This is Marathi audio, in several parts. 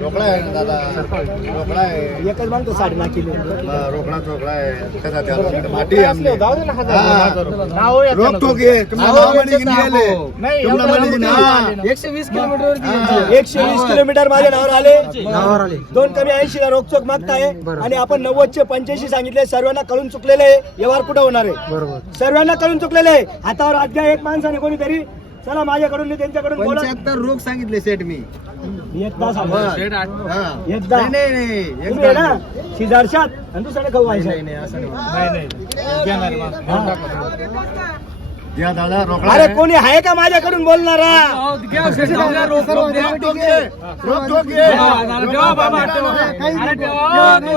रोकडा आहे ना दादा? रोकडा आहे. एकच मागतो साडे नऊ किलो. हा, रोकडा चोकडा आहे. कसा त्याला तिकडे माती आहे आमची. जाऊ दे ना हजार हा. हजार रुपये. रोक टोक आहे तुम्हाला अहो, नाव म्हणे की नाही आले? नाही, तुम्हाला एवढं म्हणे की नाही. नाही? आले. एकशे वीस किलोमीटर हा. एकशे वीस किलोमीटर माझ्या नावावर आले. दोन कमी ऐंशी ला रोकचोक मागताय. आणि आपण नव्वदचे पंच्याऐंशी सांगितले. सर्वांना कळून चुकलेले आहे. व्यवहार कुठं होणार आहे? बरोबर. सर्वांना कळून चुकलेले आहे. हातावर हात घ्या एक माणसाने कोणीतरी चला माझ्याकडून त्यांच्याकडून बोला. पंच्याहत्तर रोग सांगितले सेट मी. एकदा सांगा. हा. एकदा. नाही, नाही, नाही. तुम्ही आहे एकदा ना शेजारशात आणि दुसऱ्याने खाऊ नाही, व्हायचं नाही, असं नाही. द्या दादा रोकडा अरे. कोणी आहे का माझ्याकडून बोलणारा.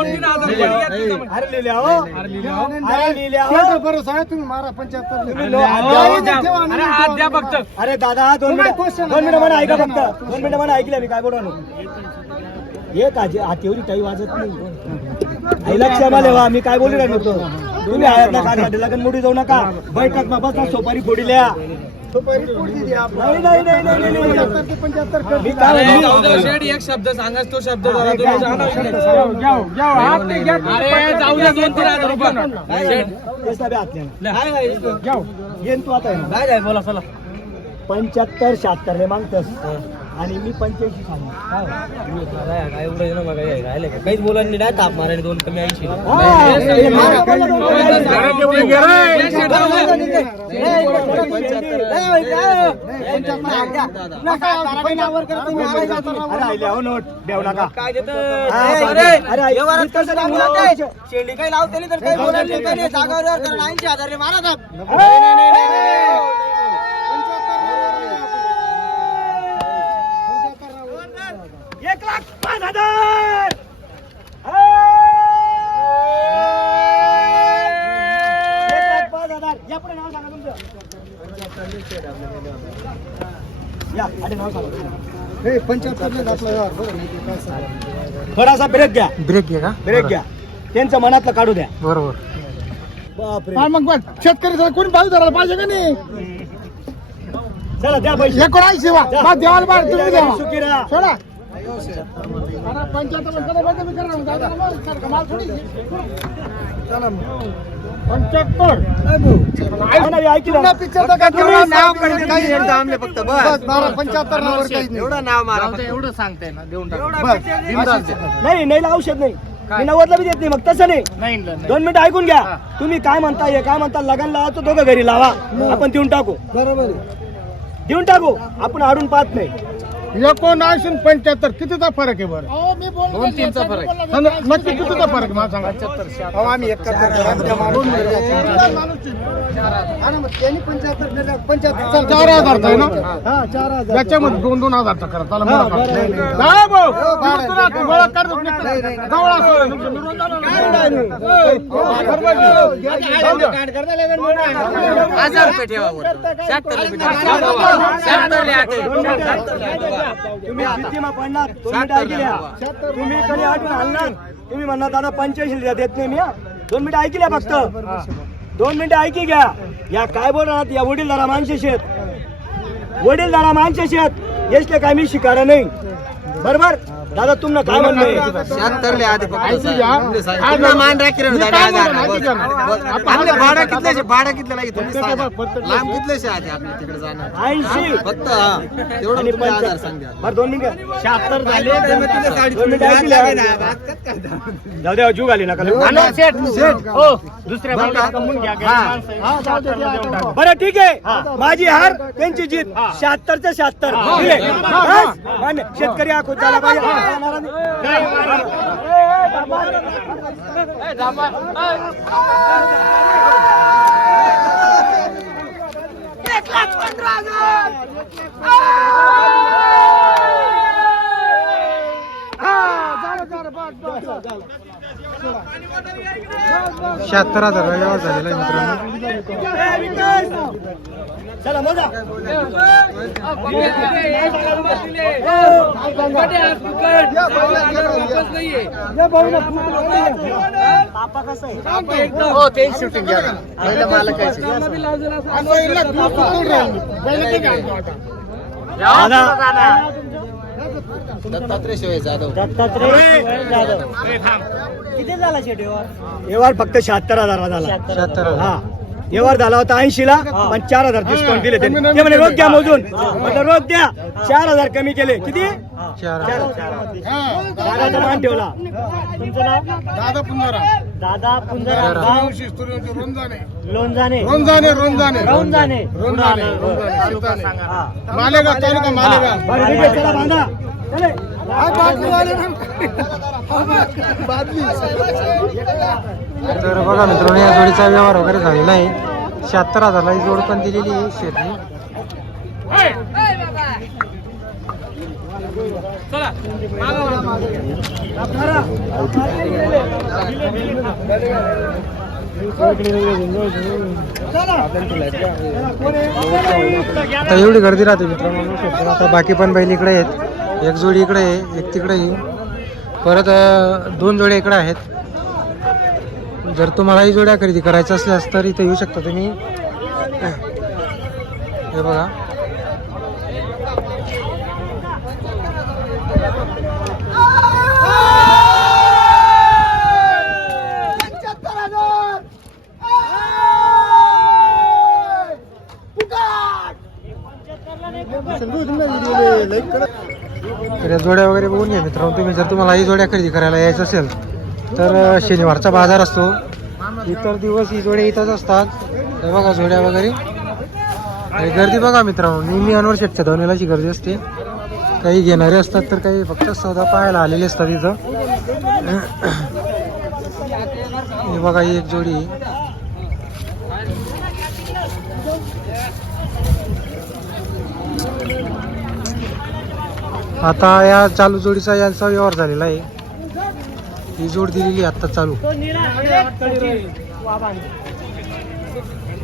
अरे लिहिल्या हो. अरे लिहिल्या हो. तुम्ही लो- हात द्या. अरे दादा दोन मिनिटं दोन मिनिटं मला ऐका फक्त. दोन मिनिटं मला ऐकलं मी काय बोलतो एक आजी हात एवढी काही वाजत नाही. आई लक्ष मला वा मी काय बोलू राहिलो तुम्ही आयात ना काढ लगन मोठी जाऊ नका. बैठक मा बसा सोपारी फोडील्या नाही नाही नाही नाही नाही, नाही. मी काय म्हणतो? एक शब्द सांगा तो शब्द अरे, काय? अरे जाऊ द्या दोन तीन हजार रुपये तू. आता काय काय बोला चला. पंच्याहत्तर शहात्तर हे मागतस. आणि मी पंच्याऐंशी सांगू काहीच मुलांनी नाही ताप मारायला दोन कमी ऐंशी हो नोट देऊ नका काय हा. शेंडी काही लावते तर काही बोलायला काही नाही जागावर ऐंशी हजार मारा एक लाख पाच हजार एक लाख पाच हजार या पुढे नाव सांगा तुमचं या आधी नाव सांगा थोडासा ब्रेक घ्या. ब्रेक घे का? ब्रेक घ्या. त्यांचं मनातलं काढू द्या. बरोबर. बापरे. मग शेतकरी कोणी बाजू धरायला पाहिजे का नाही? चला द्या पैसे. एकोणऐंशी वा. बा देवाला बाहेर तुम्ही द्या सुखी राहा. सोडा. बंद मी करणार. दादा, मग. नाही. नाही एवढं नाव मारा एवढं सांगताय ना देऊन बस, बिनधास्त द्या. नाही नाही औषध नाही. मी नव्वदला बी देत नाही मग तसं नाही. नाही दोन मिनिटं ऐकून घ्या. तुम्ही काय म्हणता हे काय म्हणता लगान लावायचं दोघं घरी लावा. आपण देऊन टाकू. बरोबर देऊन टाकू. आपण आडून पाहत नाही. एकोणऐंशी आणि पंच्याहत्तर कितीचा फरक आहे बरं? दोन तीनचा फरक. सांगा, नक्की कितीचा फरक आहे मला सांगा. अहो, आम्ही चल, चार हजार आहे ना? चार हजार याच्यामध्ये दोन दोन हजार करा. चला हा, मला बरं, काय बरं. काय भाऊ? निघतो ना, तू गोळा कर, निघतो. जवळ असतो, निघतो, निघून जा ना. कर बाई. जाऊ द्या. हजार रुपये ठेवा वर. शहात्तर रुपये ठेवा. तुम्ही कितीमा पडणार दोन मिनिटं ऐकल्या तुम्ही कधी आठवण आणणार? तुम्ही म्हणणार दादा पंच्याऐंशी देत नाही मी. दोन मिनिटं ऐकल्या फक्त. दोन मिनिटं ऐकी घ्या. या काय बोलणार या वडीलधारा माणसे शेत वडीलधारा माणसे शेत यसले काय मी शिकायला नाही. बरोबर? दादा तुम्हाला काय म्हणणं आहे? शहात्तरले आहे मान राखी आपले भाडं कितले शे? भाडं कितलं तुम्ही सांगा. लांब कितले शे आहे आपल्या तिकडे जाणार? ऐंशी. फक्त हा. तेवढं आणि तुम्ही हजार पंच्याहत्तर सांगा. बरं दोन मिनिटं शहात्तर झाले. दोन मिनिटं ऐकल्या जाऊ द्या जीव घाली नका. हो दुसऱ्या बरं ठीक आहे. माझी हार त्यांची जीत. शहात्तरच्या शहात्तर. बस. मान्य. शेतकरी हा खुश झाला. पाहिजे एक लाख पंधरा शहात्तर हजार व्यवहार झालेला आहे मित्रांनो. चला मोजा. पापा कसं आहे हो ते शूटिंग घ्या दादा. दत्तात्रय शिवाय जाधव. दत्तात्रय जाधव. किती झाला शेट व्यवहार फक्त शहात्तर हजारला झाला. शहात्तर हा. व्यवहार झाला होता ऐंशी ला पण चार हजार डिस्काउंट दिले त्यांनी. ते म्हणे रोख द्या मोजून. म्हटलं रोख द्या. चार हजार कमी केले. किती? चार दादाचा मान ठेवला. तुमचं नाव? दादा पुंजारा. दादा पुंजरा. गाव लोणजाने. रोंजाने रोंजाने. रोंजाने. रोंजाने रोंजाने. सुलताने. मालेगाव तालुका मालेगाव. चला बांधा. चले. तर बघा मित्रांनो या जोडीचा व्यवहार वगैरे झालेला आहे. शहात्तर हजारला ही जोड पण दिलेली आहे शेती आता एवढी गर्दी राहते मित्रांनो. आता बाकी पण बैल इकडे आहेत. एक जोडी इकडे आहे एक तिकडे परत दोन जोडे इकडे आहेत. जर तुम्हाला ही जोड्या खरेदी करायच्या असल्यास तर इथे येऊ शकता तुम्ही. हे बघा. जोड्या वगैरे बघून घ्या मित्रांनो. तुम्ही जर तुम्हाला ही जोड्या खरेदी करायला यायचं असेल तर शनिवारचा बाजार असतो. इतर दिवस ही जोड्या इथंच असतात. हे बघा जोड्या वगैरे. आणि गर्दी बघा मित्रांनो नेहमी अनवर शेटच्या धवनीलाची गर्दी असते. काही घेणारे असतात तर काही फक्त सौदा पाहायला आलेले असतात इथं. हे बघा ही एक जोडी. आहे. आता या चालू जोडीचा यांचा व्यवहार झालेला आहे. ही जोड दिलेली आत्ता चालू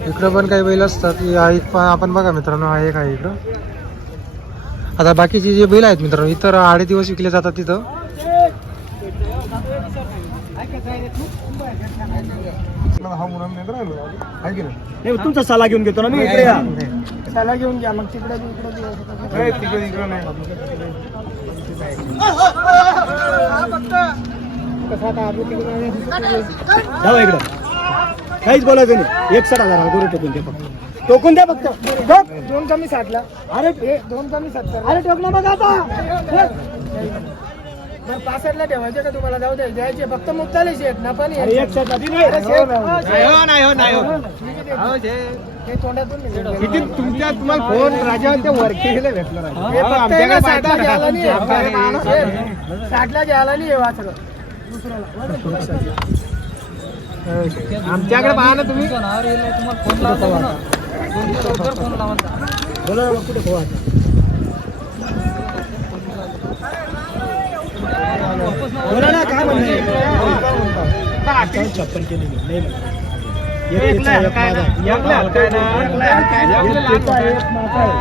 इकडं पण काही बैल असतात एक आपण बघा मित्रांनो हा एक आहे इकडं आता बाकीचे जे बैल आहेत मित्रांनो इतर आडे दिवस विकले जातात तिथं हा की तुमचा सल्ला घेऊन घेतो ना मी इकडे या त्याला घेऊन घ्या मग तिकडे तिकडे तिकडे जाऊ इकडं. काहीच बोलायचं नाही. एकसठ हजार करू टोकून द्या फक्त? टोकून द्या फक्त? टोक. दोन कमी साठला. अरे. हे दोन कमी सत्तर अरे टोकला बघ आता. मग पासष्टला ठेवायचे का तुम्हाला? जाऊ दे द्यायचे. फक्त मुक्तालेच आहेत ना पण अरे एकसठ आधी नाही. हे निघालं. किती तुमच्या तुम्हाला फोन राजा ते वरखेला. हे आहे साठला घ्यायला नाही. आमच्याकडे हे साठला घ्यायला नाही हे वासरं. आमच्याकडे पहा ना तुम्ही बोला ना मग कुठे? बोला ना काय छप्पन केली.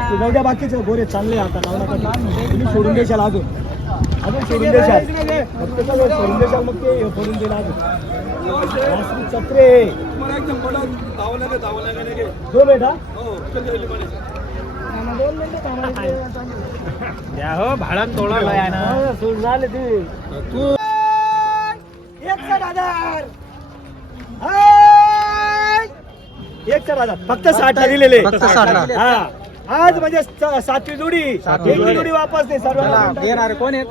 नाही बाकीचे गोरे चांगले आता. तुम्ही सोडून देशाल अजून अजून सोडून देशाल सोडून देशाल मग ते सोडून देईल अजून वासरू चत्रे दो बेटा दोन मिनिटं थांबायचे. हो भाडा तोडा हा, सोडून झाले ते. तू एकसठ हजार हाय! एकसठ हजार फक्त साठ दिलेले. फक्त 60 ला. हा. आज म्हणजे सातवी जोडी. जोडी. वापस दे सर्व कोण आहे?